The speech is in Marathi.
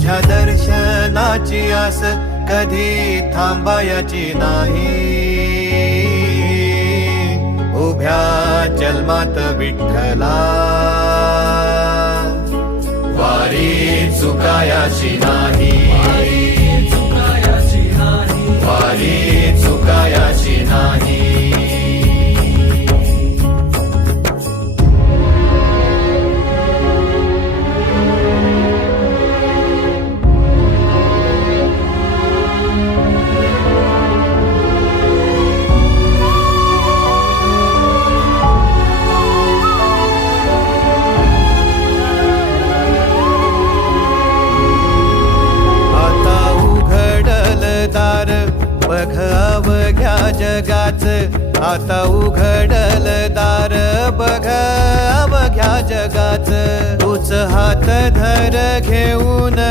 तुझ्या दर्शनाची आस कधी थांबायची नाही. उभ्या जन्मात विठ्ठला वारी चुकायाची नाही. वारी चुकायाची नाही. दार बघ अवघ्या जगाच. आता उघडल दार बघ अवघ्या जगाच. तूच हात धर घेऊन